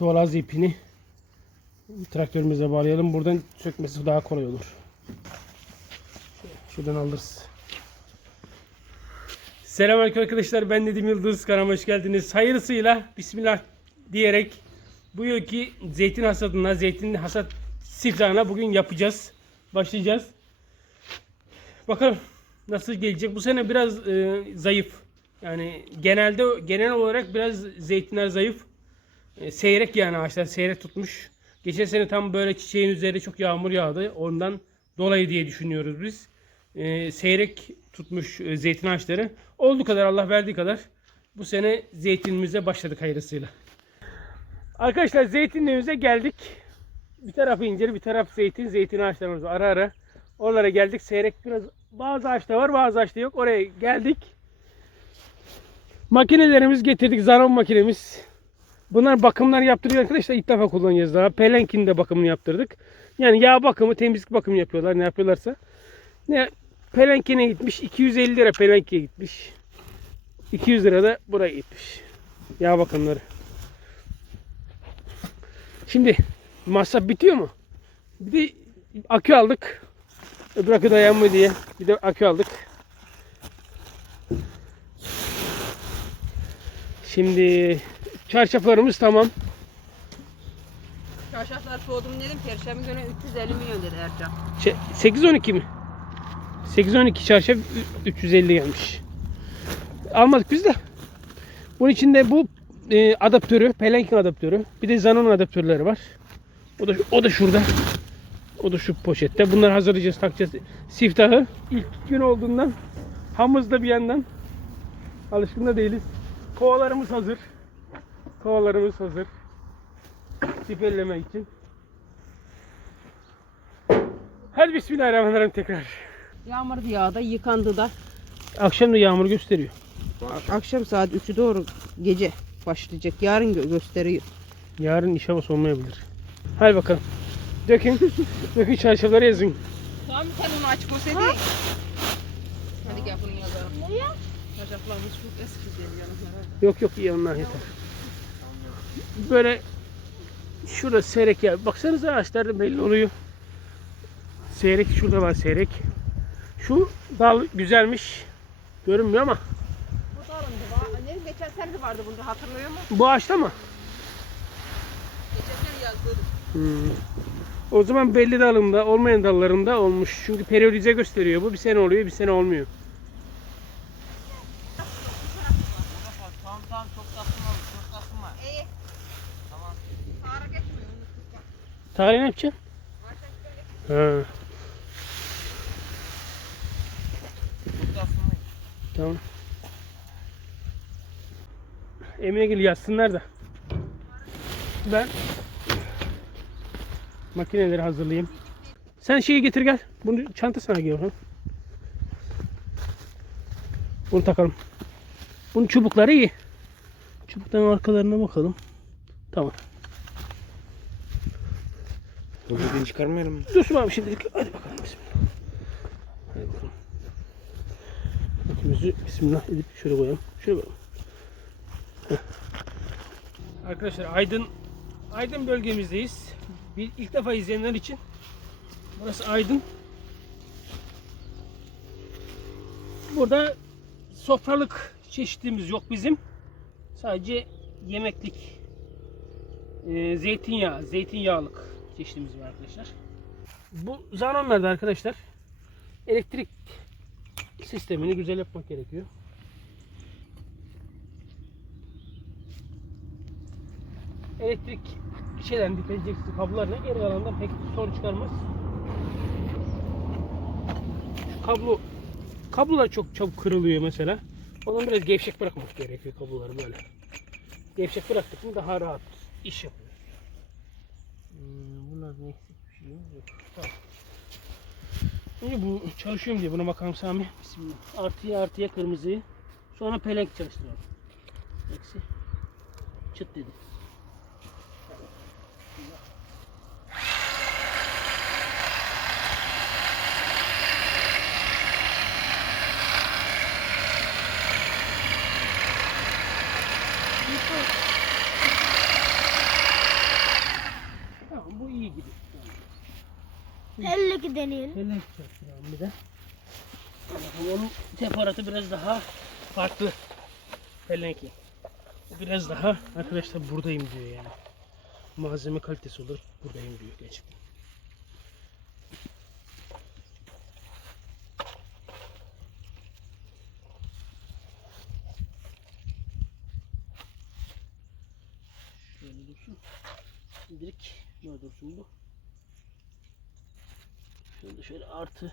çuvalaz ipini traktörümüze bağlayalım. Buradan sökmesi daha kolay olur. Şuradan alırız. Selamünaleyküm arkadaşlar. Ben Nedim Yıldız. Kanalıma hoş geldiniz. Hayırlısıyla Bismillah diyerek bu yılki zeytin hasadına, zeytin hasat siftahına bugün yapacağız. Başlayacağız. Bakalım nasıl gelecek. Bu sene biraz e, zayıf. Yani genelde genel olarak biraz zeytinler zayıf. E, seyrek yani ağaçlar seyrek tutmuş. Geçen sene tam böyle çiçeğin üzerinde çok yağmur yağdı. Ondan dolayı diye düşünüyoruz biz. E, seyrek tutmuş e, zeytin ağaçları. Olduğu kadar Allah verdiği kadar bu sene zeytinimize başladık hayırlısıyla. Arkadaşlar zeytinliğimize geldik. Bir tarafı incir, bir taraf zeytin. Zeytin ağaçlarımız ara ara. Oralara geldik. Seyrek biraz bazı ağaçta var, bazı ağaçta yok. Oraya geldik. Makinelerimiz getirdik. Zaron makinemiz. Bunlar bakımlar yaptırıyor arkadaşlar. İlk defa kullanacağız daha. Pelenkin de bakımını yaptırdık. Yani yağ bakımı, temizlik bakımı yapıyorlar. Ne yapıyorlarsa. Ne Pelenkine gitmiş. 250 lira Pelenki'ye gitmiş. 200 lira da buraya gitmiş. Yağ bakımları. Şimdi masraf bitiyor mu? Bir de akü aldık. Öbür akü dayanmıyor diye. Bir de akü aldık. Şimdi çarşaflarımız tamam. Çarşaflar soğudum dedim. Perşembe günü 350 milyon dedi Ercan. Şey, 812 mi? 812 çarşaf ü- 350 gelmiş. Almadık biz de. Bunun içinde bu e, adaptörü, Pelenkin adaptörü, bir de Zanon adaptörleri var. O da o da şurada. O da şu poşette. Bunları hazırlayacağız, takacağız. Siftahı ilk gün olduğundan hamız da bir yandan alışkın da değiliz. Kovalarımız hazır. Kovalarımız hazır. Sipelleme için. Hadi bismillahirrahmanirrahim tekrar. Yağmur yağdı, yıkandı da. Akşam da yağmur gösteriyor. Akşam saat 3'ü doğru gece başlayacak. Yarın gö- gösteriyor. Yarın iş havası olmayabilir. Hadi bakalım. Dökün. Dökün çarşafları yazın. Tamam sen onu açık olsaydı. Hadi gel bunu yazalım. Nereye? Çarşaflarımız çok eski değil yanımlara. Yok yok iyi onlar yeter. Böyle şurada seyrek ya. Baksanıza ağaçlarda belli oluyor. Seyrek şurada var seyrek. Şu dal güzelmiş. Görünmüyor ama. Bu da alındı. Ne geçen sene de vardı bunda hatırlıyor musun? Bu ağaçta mı? Geçen sene yazdırdım. Hmm. O zaman belli dalında olmayan dallarında olmuş. Çünkü periyodize gösteriyor. Bu bir sene oluyor bir sene olmuyor. Tamam tamam çok tatlım olmuş. Çok tatlım var. İyi. Tamam. Sağra geçmiyor. unutma. Tarih ne yapacaksın? Ha, tamam. Emine gel yazsınlar da. Ben makineleri hazırlayayım. Sen şeyi getir gel. Bunu çantasına giy Orhan. Bunu takalım. Bunun çubukları iyi. Çubukların arkalarına bakalım. Tamam. Bunu çıkarmayalım mı? Dursun abi şimdilik. Hadi bakalım bismillah. Hadi bakalım. Ökümüzü bismillah edip şöyle koyalım. Şöyle koyalım. Heh. Arkadaşlar Aydın Aydın bölgemizdeyiz. Bir ilk defa izleyenler için burası Aydın. Burada sofralık çeşitimiz yok bizim. Sadece yemeklik e, zeytinyağı, zeytinyağlık çeşitimiz var arkadaşlar. Bu zanonlarda arkadaşlar elektrik sistemini güzel yapmak gerekiyor. Elektrik şeyden dikkat edeceksiniz kablolarına geri kalandan pek sorun çıkarmaz. Şu kablo kablolar çok çabuk kırılıyor mesela. Ondan biraz gevşek bırakmak gerekiyor kabloları böyle. Gevşek bıraktık mı daha rahat iş yapıyor. Bunlardan eksik bir şey yok. Tamam. Önce bu çalışıyorum diye buna bakalım Sami. Bismillah. Artıya artıya kırmızıyı. Sonra pelenk çalıştıralım. Eksi. Çıt dedi. 52 deneyelim. Hele yapacağım bir de. Bakalım onun teferruatı biraz daha farklı. Pelenki. Biraz daha arkadaşlar buradayım diyor yani. Malzeme kalitesi olarak buradayım diyor gerçekten. Şöyle dursun. Direkt böyle dursun bu. Şöyle şöyle artı.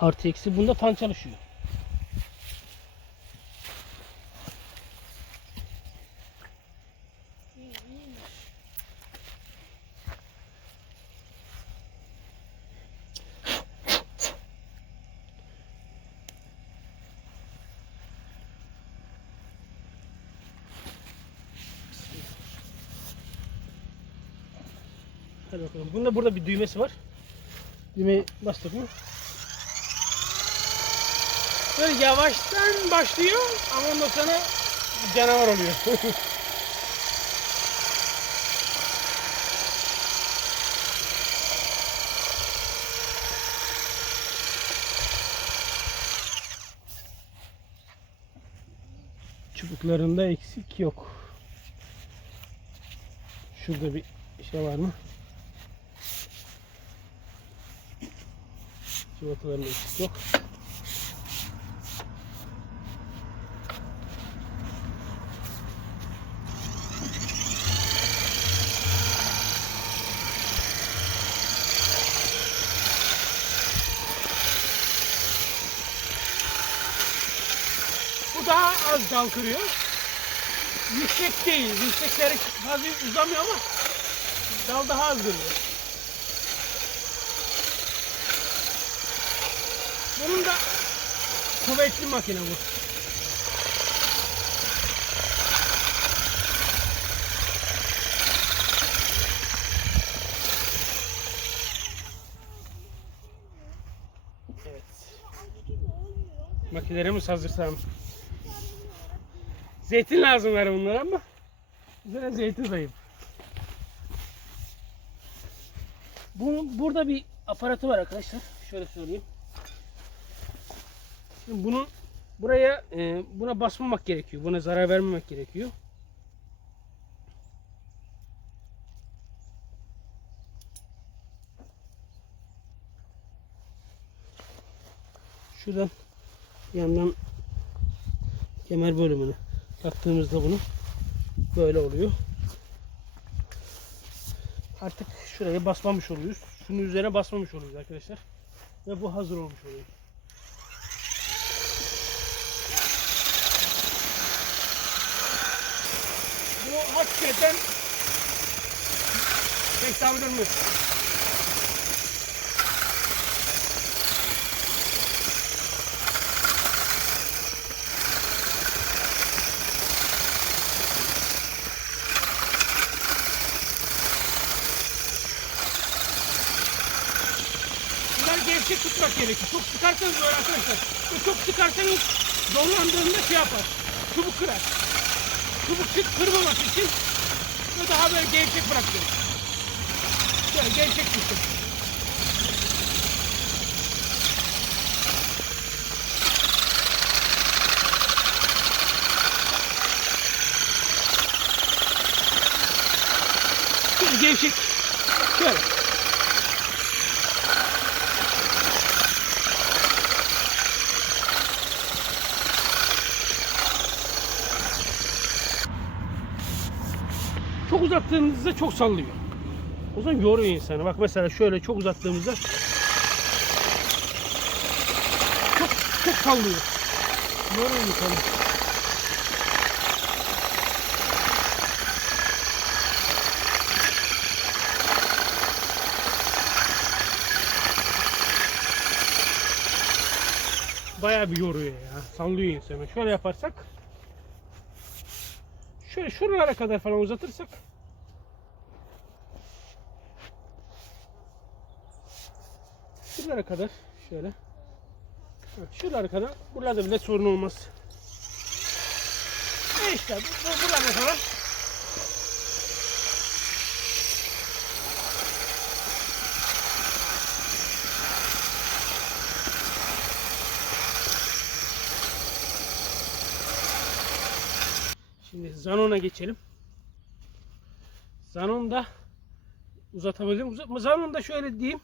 Artı eksi bunda fan çalışıyor. Bakalım. Bunda burada bir düğmesi var. Düğmeyi bastık mı? Böyle yavaştan başlıyor ama ondan sonra canavar oluyor. Çubuklarında eksik yok. Şurada bir şey var mı? Eksik yok. Bu daha az dal kırıyor. Yüksek değil. Yüksekleri fazla uzamıyor ama dal daha az kırıyor. Bunun da kuvvetli makine bu. Evet. Makinelerimiz hazır tamam. Zeytin lazımlar bunlar ama üzerine zeytin zayıf. Bu, burada bir aparatı var arkadaşlar. Şöyle söyleyeyim. Şimdi bunun buraya e, buna basmamak gerekiyor. Buna zarar vermemek gerekiyor. Şuradan yandan kemer bölümünü taktığımızda bunu böyle oluyor. Artık şuraya basmamış oluyoruz. Şunun üzerine basmamış oluyoruz arkadaşlar. Ve bu hazır olmuş oluyor. Bu hakikaten durmuyor. Bunlar gevşek tutmak gerekiyor. Çok sıkarsanız böyle arkadaşlar. Çok sıkarsanız zorlandığında şey yapar. Çubuk kırar. Çubuk çıt kırmamak için daha böyle gevşek bırakıyor. Şöyle gevşek tutun. Şöyle gevşek. Şöyle. Çok uzattığınızda çok sallıyor. O zaman yoruyor insanı. Bak mesela şöyle çok uzattığımızda çok çok sallıyor. Yoruyor insanı. Bayağı bir yoruyor ya. Sallıyor insanı. Şöyle yaparsak şöyle şuralara kadar falan uzatırsak şuralara kadar şöyle. Şuralara kadar. Buralarda bile sorun olmaz. E işte bu, bu buralarda falan. Şimdi Zanon'a geçelim. Zanon'da uzatabildim. Zanon'da şöyle diyeyim.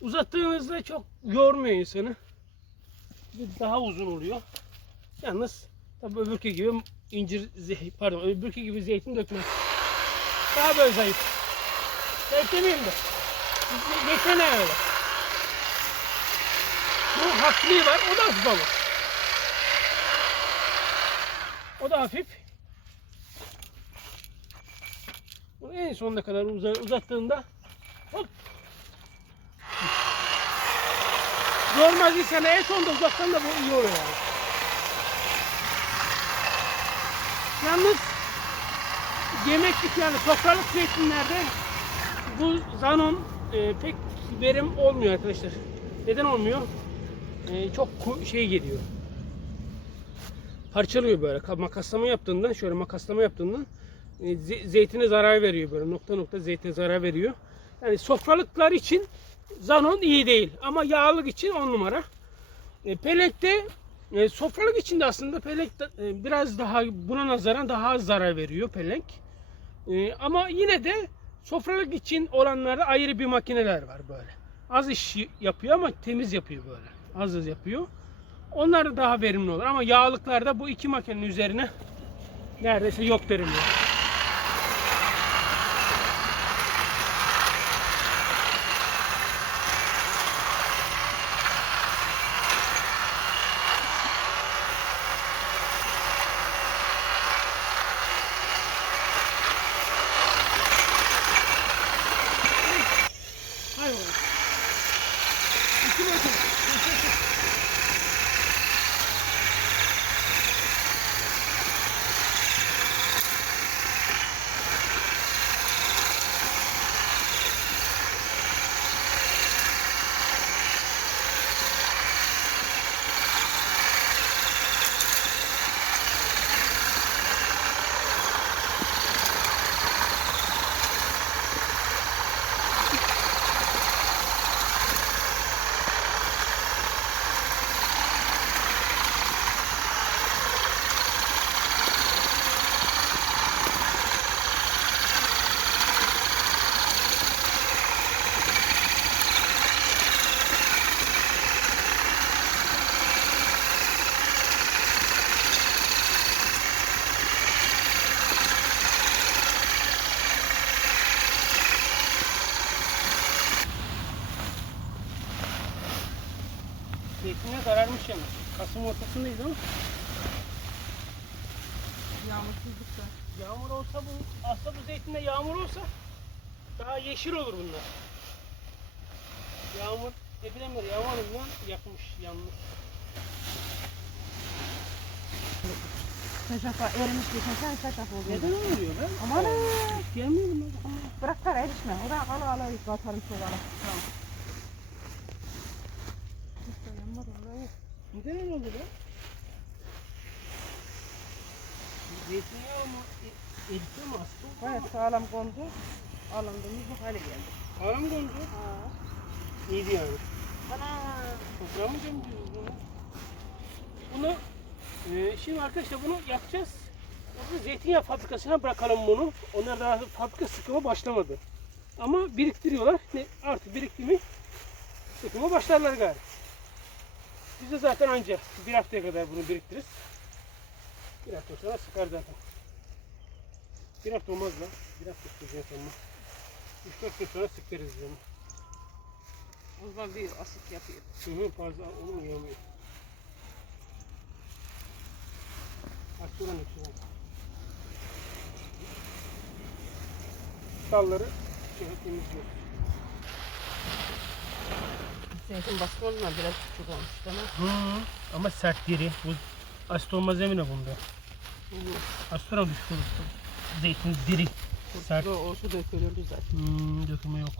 Uzattığınızda çok yormuyor insanı. Bir Daha uzun oluyor. Yalnız tabii öbürkü gibi incir pardon öbürkü gibi zeytin dökmez. Daha böyle zayıf. Zayıf demeyeyim de. Yeteneği öyle. Bu hafifliği var. O da hafif ama. O da hafif. Bunu en sonuna kadar uza- uzattığında Normal insana en sonunda uzatsan da bu iyi oluyor yani. Yalnız yemeklik yani sofralık zeytinlerde bu zanon e, pek verim olmuyor arkadaşlar. Neden olmuyor? E, çok şey geliyor. Parçalıyor böyle. Ka- Makaslama yaptığında, şöyle makaslama yaptığında e, ze- zeytine zarar veriyor böyle. Nokta nokta zeytine zarar veriyor. Yani sofralıklar için zanon iyi değil. Ama yağlık için on numara. E, pelekte e, sofralık için de aslında pelek de, e, biraz daha buna nazaran daha az zarar veriyor pelek. E, ama yine de sofralık için olanlarda ayrı bir makineler var böyle. Az iş yapıyor ama temiz yapıyor böyle. Az az yapıyor. Onlar daha verimli olur ama yağlıklarda bu iki makinenin üzerine neredeyse yok derim ya. Hadi bakalım. İki makine. Zeytinler kararmış yalnız. Kasım ortasındayız ama Yağmursuzlukta. yağmur olsa bu aslında bu zeytinde yağmur olsa daha yeşil olur bunlar. Yağmur dediler mi yağmurundan yakmış yanmış. Şaşafa erimiş geçen sene şaşaf oldu. Neden oluyor be? Aman Gelmiyor bunlar. Aman. bırak para erişme. O da kalı kalı katarım çuvala. Neden öyle oldu be? Zeytinyağı mı? E, eritiyor mu aslında? Evet sağlam kondu. Alındığımız bu hale geldi. Ağır mı kondu? Ha. İyiydi yani. Ana. Toprağa mı gömdünüz bunu? Bunu e, şimdi arkadaşlar bunu yapacağız. Bu zeytinyağı fabrikasına bırakalım bunu. Onlar daha fabrika sıkıma başlamadı. Ama biriktiriyorlar. Ne, artık birikti mi sıkıma başlarlar galiba. Biz de zaten anca bir haftaya kadar bunu biriktiririz. Bir hafta sonra sıkar zaten. Bir hafta olmaz lan. Bir hafta sıkacağız ama. Üç dört gün sonra sıkarız yani. O zaman bir asit yapıyor. Hı hı fazla olur mu yağmıyor. Aksıran içine. Dalları şöyle temizliyor. Zeytin baskı olduğundan biraz küçük olmuş değil mi? Hı, ama sert deri. Bu asit olmaz emine bunda. Astra düşük olur. Zeytin diri. Sert. O, o su dökülürdü zaten. Hmm, dökümü yok.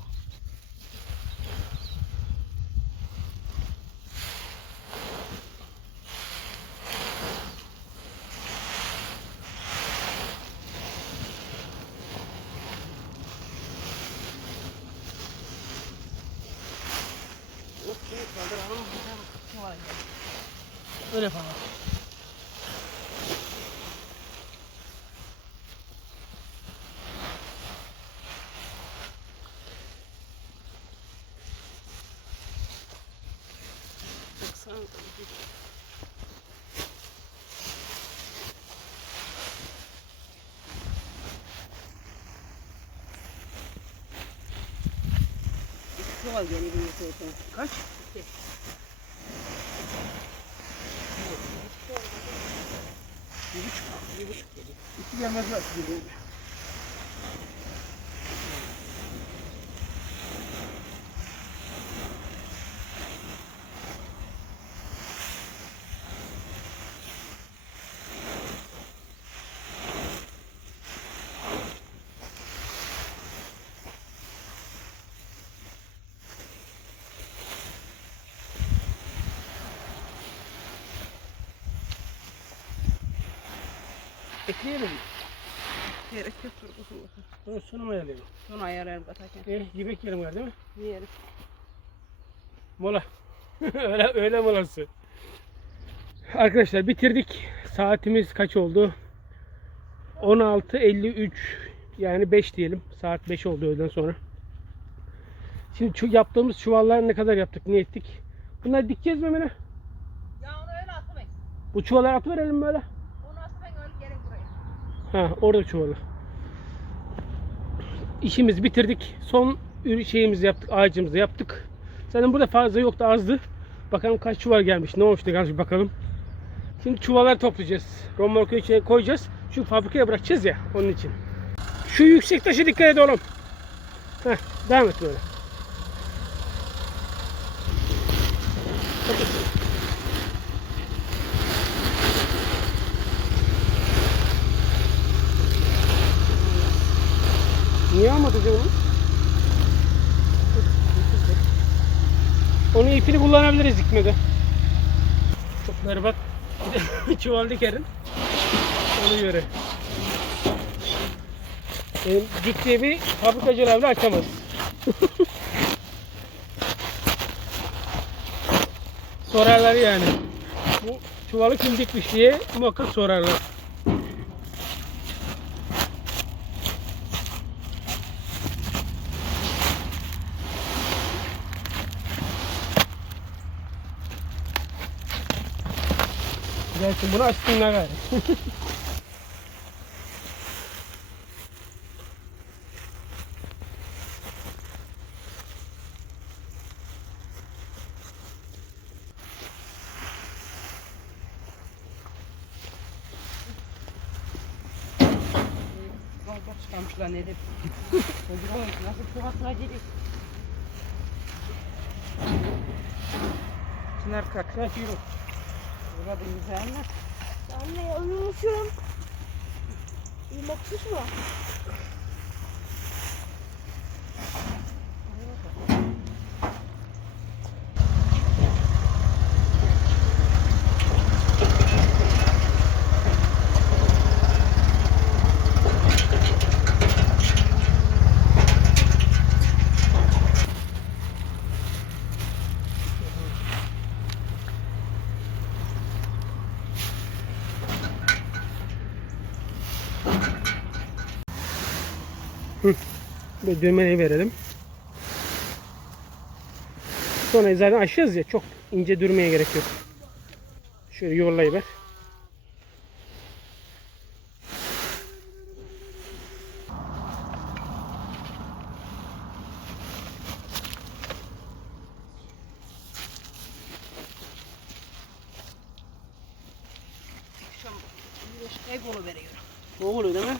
Yok. Öyle falan. Çuval geliyor bir. Kaç? İki. Bir buçuk. Bir buçuk. İki gelmez var. Bir buçuk. Ekleyelim. Gerek yok dur kuzum. Bunu sunum ayarlayalım. Son ayarlayalım katarken. E, yemek yiyelim var değil mi? Yiyelim. Mola. öyle öyle molası. Arkadaşlar bitirdik. Saatimiz kaç oldu? 16.53 yani 5 diyelim. Saat 5 oldu öğleden sonra. Şimdi şu yaptığımız çuvallar ne kadar yaptık, ne ettik? Bunları dikeceğiz mi Emine? Ya onu öyle atmayın. Bu çuvalları atıverelim böyle. Onu atmayın öyle gelin buraya. Ha orada çuvalı. İşimizi bitirdik. Son şeyimizi yaptık. Ağacımızı yaptık. Zaten burada fazla yoktu azdı. Bakalım kaç çuval gelmiş. Ne olmuş ne gelmiş bakalım. Şimdi çuvalları toplayacağız. Romorku içine koyacağız. Şu fabrikaya bırakacağız ya onun için. Şu yüksek taşı dikkat et oğlum. Heh, devam et böyle. Niye almadı canım? Onun ipini kullanabiliriz dikmede. Çok berbat. Bir Çuval dikerim. Ona göre. Benim diktiğimi fabrikacılar bile açamaz. sorarlar yani. Bu çuvalı kim dikmiş diye muhakkak sorarlar. Gelsin bunu açsınlar gayret. Bak bak çıkarmışlar ne de. Nasıl çuvasına gidiyor. Çınar kalk. Kaç euro? Burada güzel mi? Anne uyumuşum. Uyumaksız mı? Böyle düğmeyi verelim. Sonra zaten aşacağız ya çok ince dürmeye gerek yok. Şöyle yuvarlayıver. Akşam güneş kaybolu veriyor. Ne oluyor değil mi?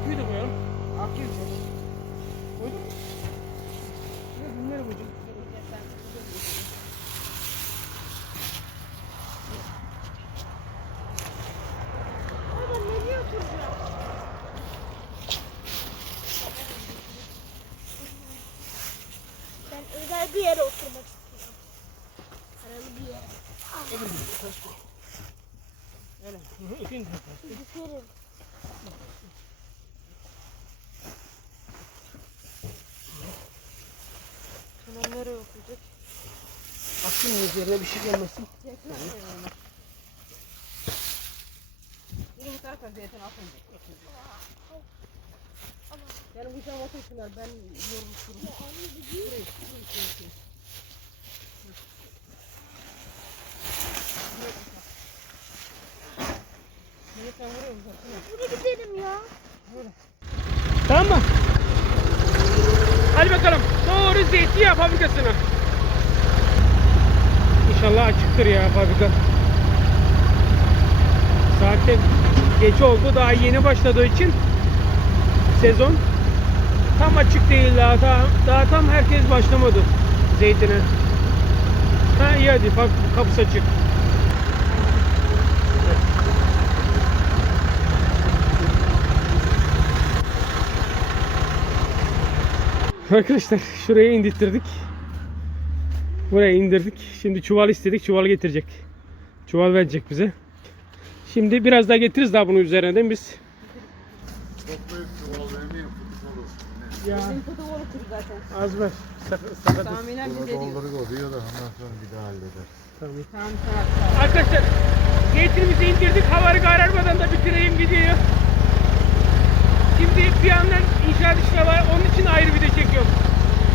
Aküyü de koyalım. Akıyor çok. Koyduk mu? Biraz bunları koyacağım. Baba nereye oturacağım? Ben özel bir yere oturmak istiyorum. Paralı bir yere. Hı, öpeyim de. Düşerim. Çınar nereye okuyacak? Aklım üzerine bir şey gelmesin. Yürü zaten zeytin atınca. Benim kucağıma otursunlar ben yorulmuşum. Buraya gidelim ya. Tamam mı? Hadi bakalım. Doğru zeytinyağı fabrikasına. İnşallah açıktır ya fabrika. Zaten geç oldu. Daha yeni başladığı için sezon tam açık değil daha. Daha, daha tam herkes başlamadı zeytine. Ha iyi hadi fab- kapısı açık. Arkadaşlar şuraya indirttirdik. Buraya indirdik. Şimdi çuval istedik. Çuval getirecek. Çuval verecek bize. Şimdi biraz daha getiririz daha bunun üzerine değil mi biz? Toplayıp çuval vermeyin. Ya Bizim kutu olur zaten. az ver. Sak- Sakatız. Tahminen bize diyor. dolduruk oluyor da ondan sonra bir daha halleder. Tamam. Tamam tamam. Arkadaşlar zeytinimizi indirdik. Havaları kararmadan da bitireyim videoyu. Şimdi bir yandan inşaat işleri var. Onun için ayrı video çekiyorum.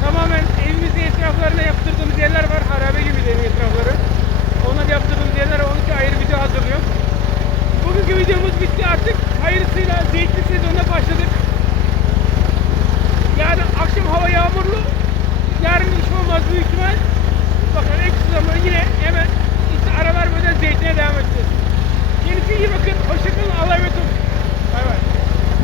Tamamen evimizin etraflarına yaptırdığımız yerler var. Harabe gibi de etrafları. Ona yaptırdığımız yerler. Onun için ayrı video hazırlıyorum. Bugünkü videomuz bitti artık. Hayırlısıyla zeytli sezonuna başladık. Yani akşam hava yağmurlu. Yarın iş olmaz büyük ihtimal. Bakın eksi zamanı yine hemen işte ara vermeden zeytine devam edeceğiz. Kendinize iyi bakın. Hoşçakalın. Allah'a emanet olun. Bay bay.